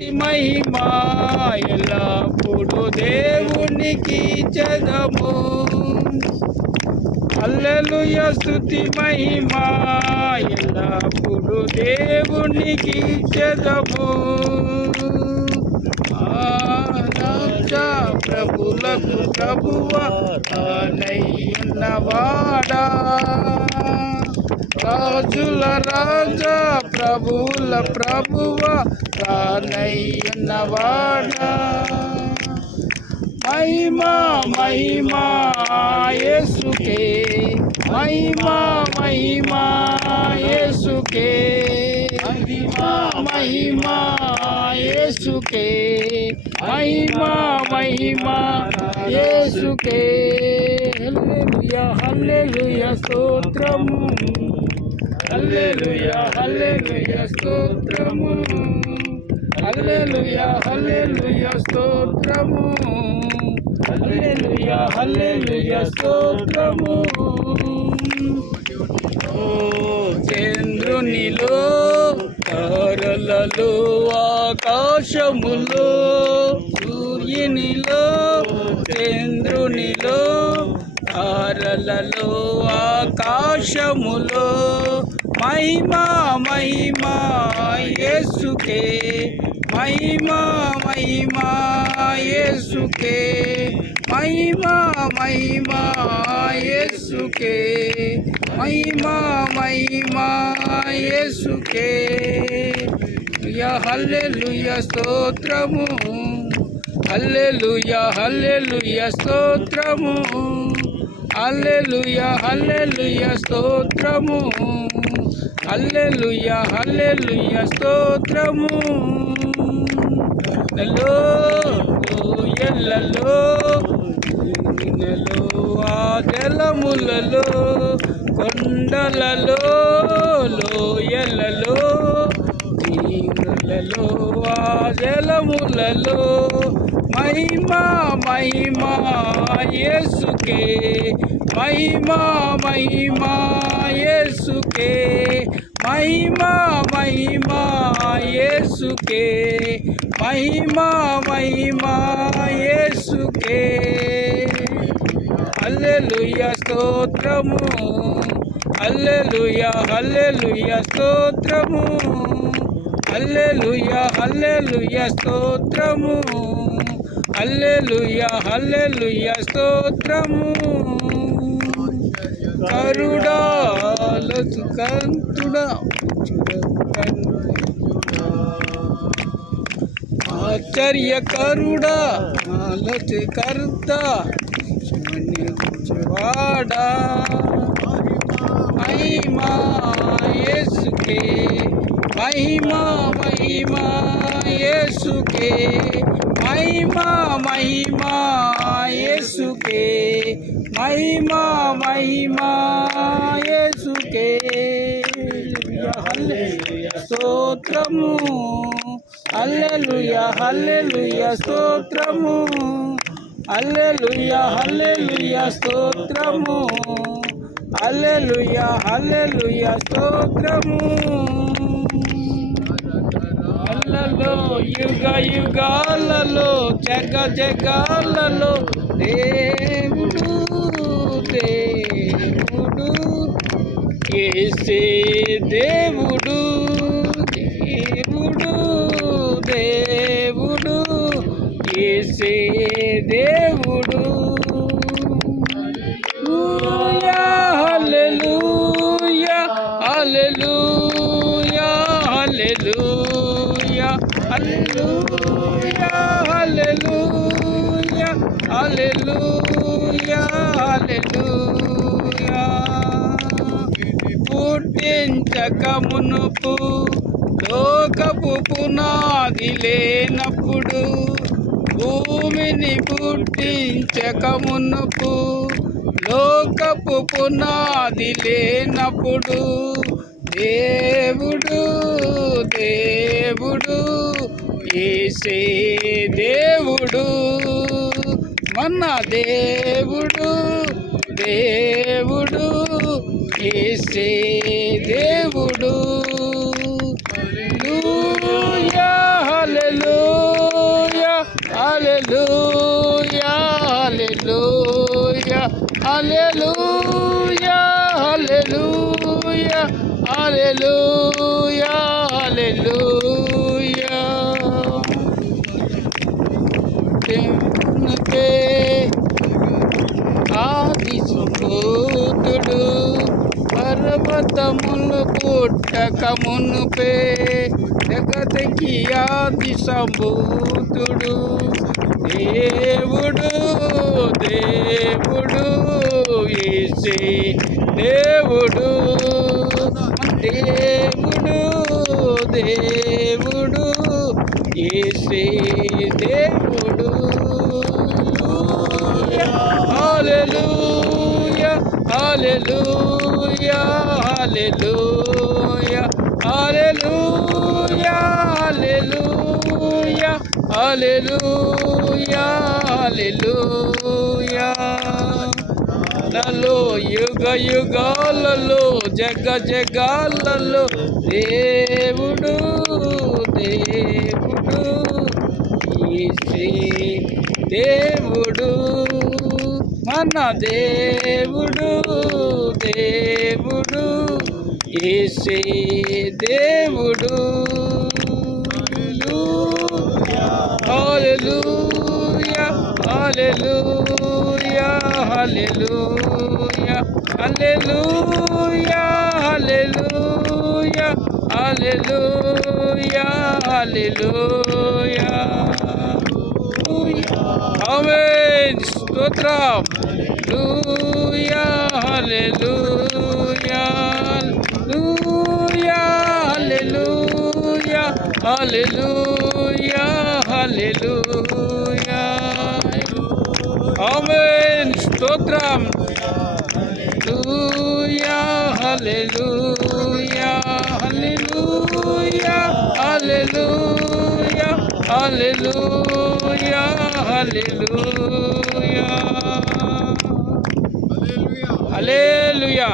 మహిమా ఎల్లప్పుడు దేవునికి చెదము. హల్లెలూయా స్తుతి మహిమా ఎల్లప్పుడు దేవునికి చెదము. రాజా ప్రభులకు ప్రభువా తానయ్యున్నవాడా, రాజుల రాజా ప్రభువుల ప్రభువా తానయ్యున్నవాడా. మహిమా మహిమా యేసుకే, మహిమా మహిమా యేసుకే, మహిమా మహిమా యేసుకే, మహిమా మహిమా యేసుకే. హల్లెలూయా హల్లెలూయా స్తోత్రము, హల్లెలూయా హల్లెలూయా స్తోత్రము, హల్లెలూయా హల్లెలూయా స్తోత్రము, హల్లెలూయా హల్లెలూయా స్తోత్రము. ఓ చంద్రునిలో తారలలో ఆకాశములో, సూర్యునిలో చంద్రునిలో తారలలో ఆకాశములో, మహిమా మహిమా యేసుకే, మహిమా మహిమా యేసుకే, మహిమా మహిమా యేసుకే, మహిమా మహిమా యేసుకే. హల్లెలూయా స్తోత్రము, హల్లెలూయా హల్లెలూయా స్తోత్రము, హల్లెలూయా హల్లెలూయా స్తోత్రము, హల్లెలూయా హల్లెలూయా స్తోత్రము. ఎల్లలో ఆ జలములలో, కొండలలో లోయలలో, నీళ్ళలో ఆ జలములలో, మహిమా మహిమా యేసుకే, మహిమా మహిమా యేసుకే, మహిమా మహిమా యేసుకే, మహిమా మహిమా యేసుకే. హల్లెలూయా స్తోత్రము, హల్లెలూయా హల్లెలూయా స్తోత్రము, హల్లెలూయా హల్లెలూయా స్తోత్రము, హల్లెలూయా హల్లెలూయా స్తోత్రము. కరుడా లతుకంతుడా ఆశ్చర్యకరుడా ఆలోచకర్త వాడా, మహిమా యేసుకే, మహిమా మహిమా యేసుకే, మహిమా మహిమా యేసుకే, మహిమా మహిమా యేసుకే. హల్లెలూయా స్తోత్రము, హల్లెలూయా హల్లెలూయా స్తోత్రము, హల్లెలూయా హల్లెలూయా స్తోత్రము, హల్లెలూయా హల్లెలూయా స్తోత్రము. అల్లలో యుగ యుగాలలో జగ జగాలలో దేవుడు దేవుడు యేసే దేవుడు దేవుడు దేవుడు యేసే దేవుడు. హల్లెలూయా హల్లెలూయా హల్లెలూయా హల్లెలూయా హల్లెలూయా హల్లెలూయా హల్లెలూయా. పుట్టించక మునుపు లోకపు పునాది లేనప్పుడు, భూమిని పుట్టించక మునుపు లోకపు పునాది లేనప్పుడు, దేవుడు దేవుడు యేసే దేవుడు, మన దేవుడు దేవుడు యేసే దేవుడు. హల్లెలూయా హల్లెలూయా హల్లెలూయా హల్లెలూయా హల్లెలూయా హల్లెలూయా హల్లెలూయా హల్లెలూయా దేవునికే ఆది సంభూతుడు పర్వతములు పుట్టక మునుపే జగతికి ఆది సంభూతుడు దేవుడు దేవుడు యేసే దేవుడు దేవుడు దేవుడు యేసే దేవుడు హల్లెలూయా హల్లెలూయా హల్లెలూయా హల్లెలూయా హల్లెలూయా హల్లెలూయా హల్లెలూయా లలో యుగ యుగాలలో జగ జగాలలో దేవుడు దేవుడు యేసే దేవుడు మన దేవుడు దేవుడు యేసే దేవుడు హల్లెలూయా హల్లెలూయా హల్లెలూయా హల్లెలూయా హల్లెలూయా హల్లెలూయా హల్లెలూయా ఆమేన్ స్తోత్రం హల్లెలూయా హల్లెలూయా హల్లెలూయా హల్లెలూయా హల్లెలూయా ఆమేన్ స్తోత్రం హల్లెలూయా హల్లెలూయా హల్లెలూయా హల్లెలూయా హల్లెలూయా హల్లెలూయా హల్లెలూయా